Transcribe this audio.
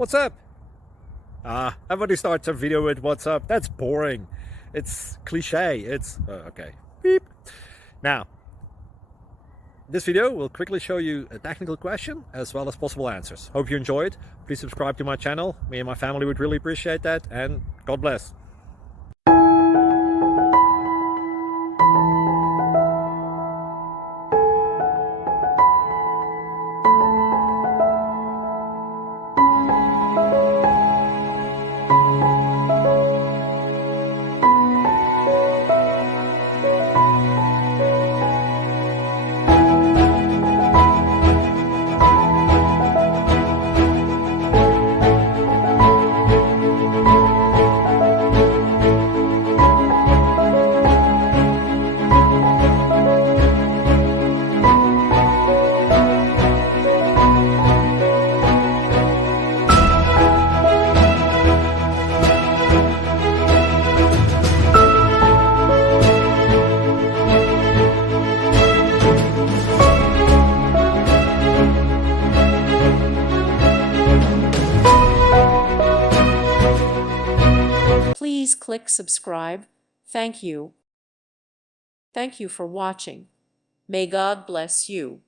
What's up? Everybody starts a video with what's up. That's boring. It's cliche. It's okay. Beep. Now, this video will quickly show you a technical question as well as possible answers. Hope you enjoyed. Please subscribe to my channel. Me and my family would really appreciate that, and God bless. Please click subscribe. Thank you. Thank you for watching. May God bless you.